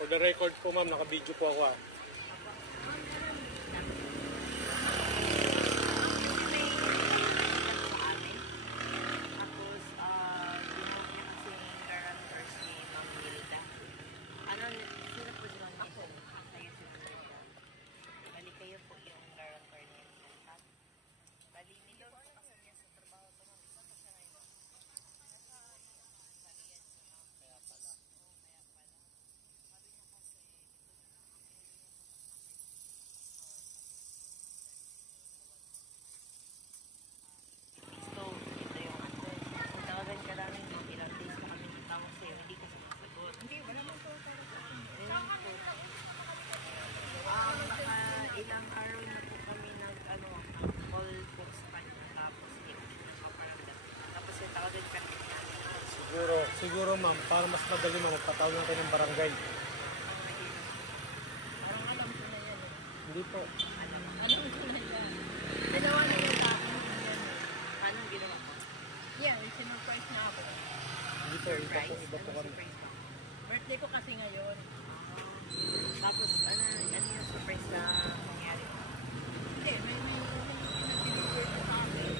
For the record po ma'am, naka-video po ako ah. Siguro ma'am, para mas madali ma'am, magpatawag kayo ng barangay. Parang alam ko na yan. Hindi po. Alam ko na yan. Dalawa na yung taon. Paano ginawa ko? Yeah, sinurprise na ako. Hindi po, iba po kami. Birthday ko kasi ngayon. Tapos, ano yung surprise na nangyari? Hindi, may deliver ko sa akin.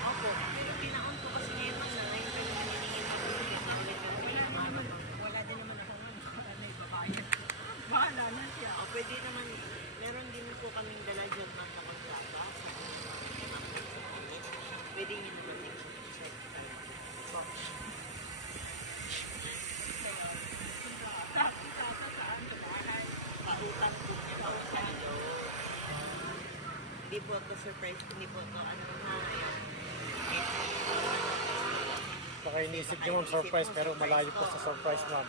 Ako, pinaon ko kasi ngayon na ngayon ko yung maniningin ako. Wala din naman ako nga. Wala na ibabayad. Bahala na siya. O, pwede naman, meron din po kaming dala dyan na kontrata. Pwede nyo naman i-check talaga. Hindi po ito surprise, hindi po ito ano na Baka inisip niyo ma'am surprise pero malayo po sa surprise ma'am.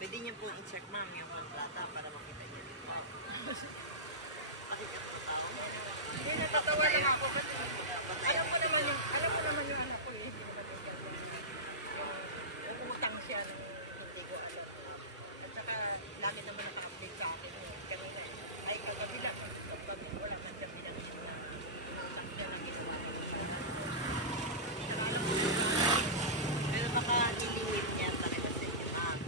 pwede niyo po i-check ma'am yung kontrata para makita niyo dito. Bakit ako tao? Hindi, natatawa lang ako kasi alam mo naman yung anak ko eh. Umutang siya nung hindi ko alam. At saka lagi naman naka-update sa akin. Kanina ay kagabi lang. Wala nang gabi lang siya. Umutang siya ng ginawa. Pero baka niliwit niya talaga sa inyo ma'am.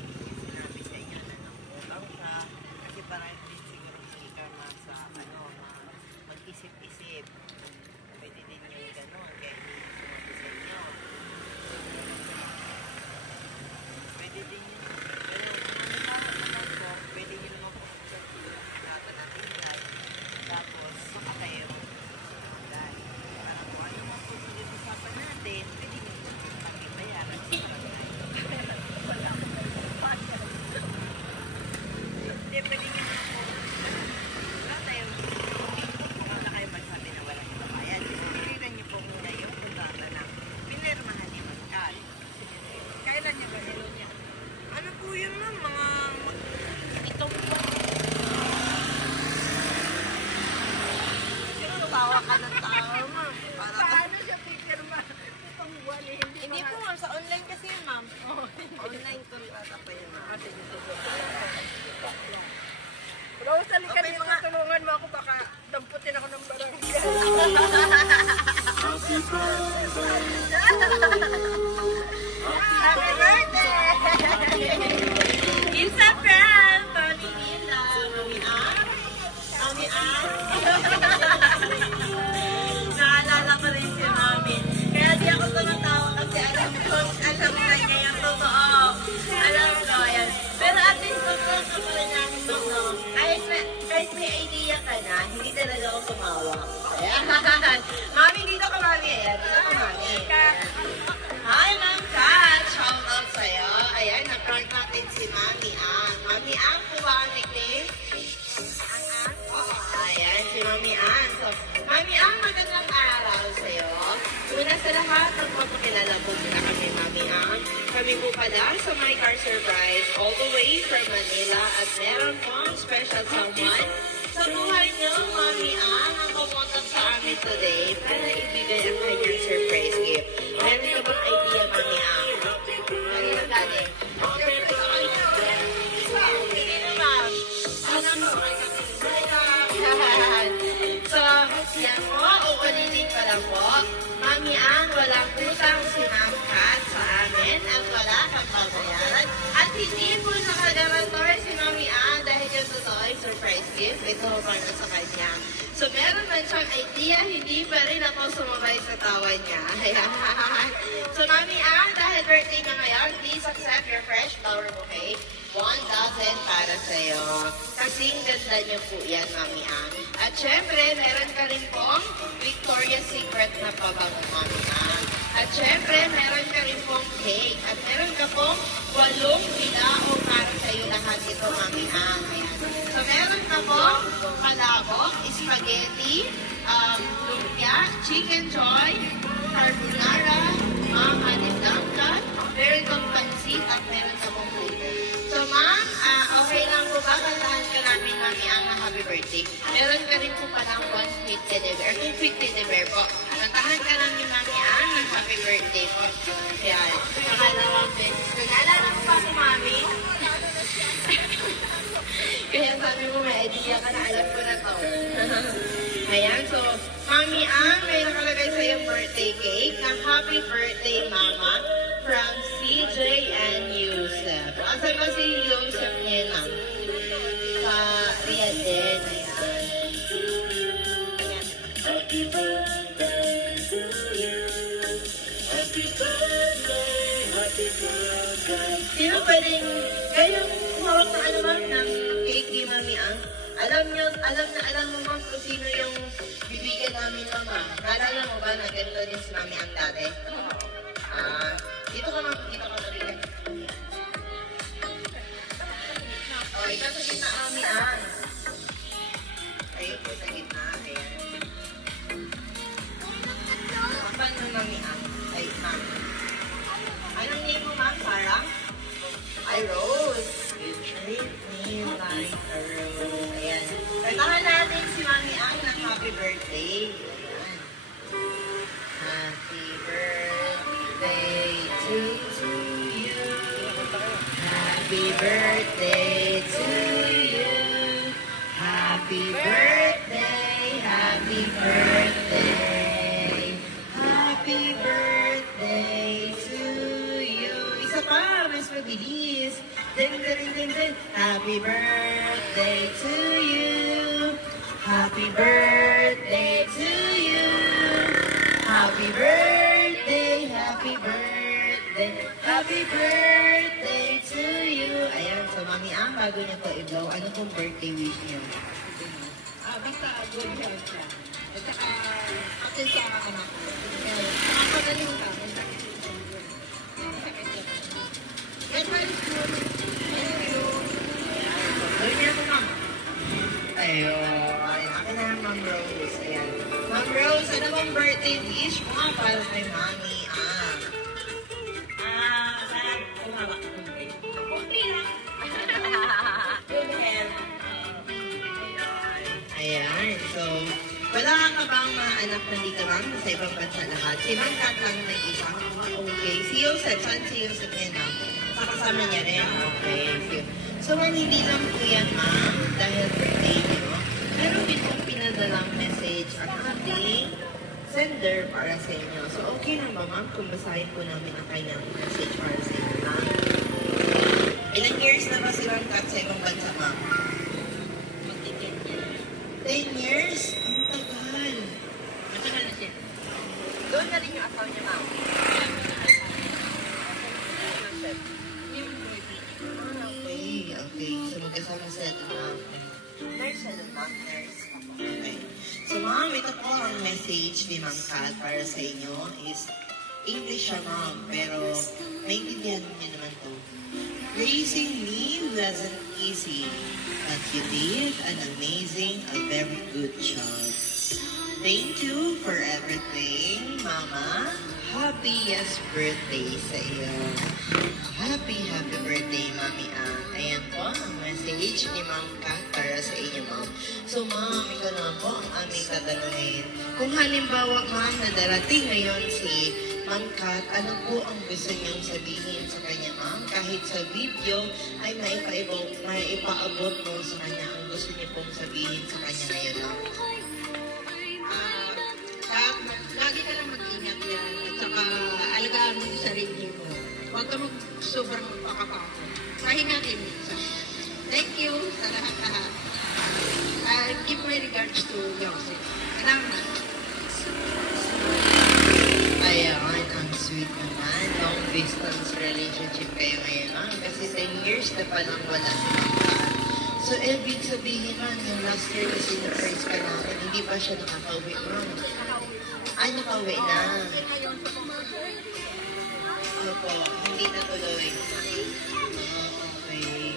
Sinabi sa inyo na nangutang siya. Kasi parang din siguro si Karma sa ano na mag-isip-isip. Pwede din yung gano'n. Kaya hindi sinabi sa inyo. Pwede din yun. Pero pwede nyo naman po mag-check yung data natin lahat. Tapos, saka kayo dahil para kung ano mga po yung usapan natin, pwede nyo kami bayaran sa barangay. Wala ko na yung hindi, pwede nyo naman po wala tayong kung wala kayo magsabi na walang ibabayan. Siniliran nyo po muna yung kontrata na pinirmahan ni Pascal. Kailan nyo ba nilo niya? Ano po yun ma'am? Mga ito po. Tawa ka ng tao ma'am. Paano siya pipirma? Itong buwan eh. Hindi po ma'am. Sa online kasi yun ma'am. Online kontrata pa yun ma'am. Pero sali ka dito, tulungan mo ako. Baka damputin ako ng barangay. Happy birthday! It's a prank! Mami Nila! Mami Ann! Mami Ann! Naalala ko rin si Mami. Kaya di ako tumatawa kasi alam na niya yung totoo. Alam ko, yan. Pero at least totoo ko pa rin namin totoo. Kahit may idea ka na, hindi talaga ako tumawa. Ayan. Mami, dito ka Mami. Ayan, dito ka Mami. Hi, Ma'am Kat! Shout out sa'yo. Ayan, na-prank natin si Mami Ann. Mami Ann po ba ang nickname? Ayan, si Mami Ann. So, Mami Ann, magandang araw sa'yo. Una sa lahat, magpapakilala po sila kami, Mami Ann. Kami po pala sa My Car Surprise all the way from Manila at meron pong special someone sa buhay niyo, Mami Ann, ang pumunta sa amin today para ibigay ang kanyang surprise gift. Meron ka bang idea, Mami Ann? Kanina galing. Hindi naman. So, yan po, uulitin ko lang po. Mami Ann, walang utang si Ma'am Kat sa amin at wala kang babayaran. At hindi po nakagarantor si Mami Ann dahil yung totoo ay surprise gift. Ito para sa kanya. So meron man siyang idea, hindi pa rin ako sumabay sa tawa niya. Ayan. So Mami Ann, dahil birthday niya ngayon, please accept your fresh flower bouquet. 1,000 para sa'yo. Kasing ganda niyo po yan, Mami Ann. At syempre, meron ka rin pong Victoria's Secret na pabango, Mami Ann. At syempre, meron ka rin pong cake. At meron ka pong 8 bilao para sa'yo lahat ito, Mami Ann. So meron ka pong palabok, spaghetti, lumpia, chicken joy, carbonara, honey dunkat, meron kang pansit, at meron ka pong food. So ma'am, okay lang po ba? Kantahan ka namin, Mami Ann, na happy birthday. Meron ka rin po palang 1 sweet teddy bear. Kung sweet teddy bear po. Kantahan ka namin, Mami Ann, na happy birthday po. Yan. Pangalawang beses. Naalala mo pa si Mami? Kaya sabi mo, may idea ka na, alam ko na to. Ayan, so, Mami Ann, may nakalagay sa iyong birthday cake na happy birthday, Mama, from CJ and Yusef. Asan ba si Yusef niya na? Sa Riyadh din, ayan. Happy birthday to you. Happy birthday, happy birthday. Sino pwedeng, kayong hawak na ano ma'am ng cake ni Mami Ann? Alam mo ma'am kung sino yung bibigyan namin ma'am. Naalala mo ba na ganito din si Mami Ann dati? Dito ka ma'am, dito ka mabigyan. O, ikaw sa gitna, Mami Ann. Ayun po sa gitna, ayan. Paano Mami Ann? Ay, ma'am. Anong name mo ma'am, Sarah? Ay, Rose. You treat me like a rose. Ayan. Kantahan natin si Mami Ann ng happy birthday. Ayan. Happy birthday to you. Happy birthday to you. Happy birthday, happy birthday. Happy birthday to you. Isa pa, mas mabilis. Din. Happy birthday to you. Happy birthday to you. Happy birthday, happy birthday. Happy birthday to you. Ayan, so Mami Ann, bago niya to i-blow, ano pong birthday wish niyo? Basta good health siya. At saka, atin sa anak ko. Nakapagaling ka. Yes, my school. Thank you. Ayun niya po, ma'am. Ayun. Akin na Ma'am Rose. Ayan. Ma'am Rose, ano bang birthday wish mo nga para kay Mami Ann? Sana kumaba. Okay lang. Good health. Ayan. So, wala ka bang mga anak na dito, ma'am? Sa ibang bansa lahat. Si Ma'am Kat lang nag-isa. Okay. Si Yosef. Saan si Yosef niya na? Kasama niya rin. Okay. So, ma'am, hindi lang po yan, ma'am. Dahil birthday niyo. Meron din pong pinadalang message ang ating sender para sa inyo. So, okay lang ba, ma'am? Kung basahin po namin ang kanyang message para sa inyo, ma'am. Ilang years na ba silang Kat sa ibang bansa, ma'am? 10 years? Ang tagal. Matagal na siya. Doon na rin yung account niya, ma'am. Okay. So, magkasama sila ito, ma'am. Nurse sila, ma'am. Nurse. Okay. So, ma'am, ito po ang message ni Ma'am Kat para sa inyo is English siya, ma'am. Pero, maintindihan niyo naman to. Raising me wasn't easy, but you did an amazing, a very good job. Thank you for everything, Mama. Happiest birthday sa iyo. Happy birthday, Mami Ann. Ayan po ang message ni Ma'am Kat para sa inyo, ma'am. So, ma'am, ito na po ang aming tatanungin. Kung halimbawa, ma'am, na darating ngayon si Ma'am Kat, ano po ang gusto niyang sabihin sa kanya, ma'am? Kahit sa video ay maipaabot mo sa kanya ang gusto niyo pong sabihin sa kanya ngayon, ma'am. Lagi ka lang mag-ingat yan. At saka, alagaan mo yung sarili mo. Huwag ka sobrang magpakapako. Pahinga din minsan. Thank you sa lahat-lahat. Give my regards to Joseph. Salamat. Ayan, ang sweet naman. Long distance relationship kayo ngayon, ma'am. Kasi 10 years na palang wala si Ma'am. So, ibig sabihin man, yung last year na sinurprise ka namin, hindi pa siya nakakauwi, ma'am. Ay, nakauwi na. Opo, hindi natuloy. Okay.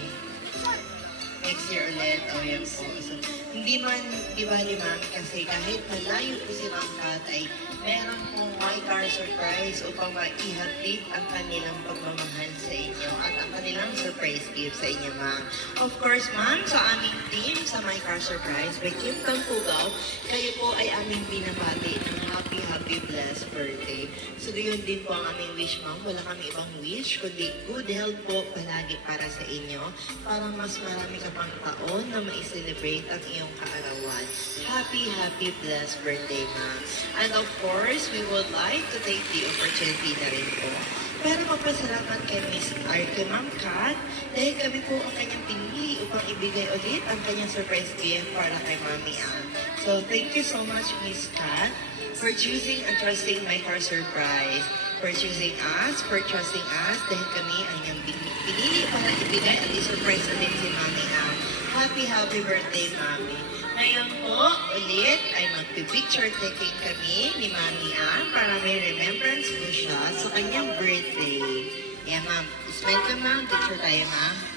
Next year ulit, o yan po. So, hindi man, di ba ni ma'am, kasi kahit malayo po si Ma'am Kat ay meron pong my car surprise upang maihatid ang kanilang pagmamahal sa inyo at ang kanilang surprise gift sa inyo, ma'am. Of course, ma'am, sa aming team sa my car surprise, by Kim Tampugaw, kayo po ay aming binabati ng happy, blessed birthday. So, yun din po ang aming wish, ma'am. Wala kami ibang wish, kundi good health po palagi para sa inyo, para mas marami ka pang taon na ma-celebrate ang iyong kaarawan. Happy, blessed birthday, ma'am. And of course, we would like to take the opportunity na rin po para magpasalamat kay Miss kay Ma'am Kat dahil kami po ang kanyang pinili upang ibigay ulit ang kanyang surprise gift para kay Mami Ann. So, thank you so much, Miss Kat, for choosing and trusting my car surprise, for choosing us, for trusting us, dahil kami ang iyong pinili para ibigay at i-surprise ulit si Mami Ann. Happy birthday, Mami. Ngayon po, ulit ay magpipicture taking kami ni Mami Ann para may remembrance po siya sa kanyang birthday. Yeah, ma'am. Smile ka, ma'am. Picture tayo, ma'am.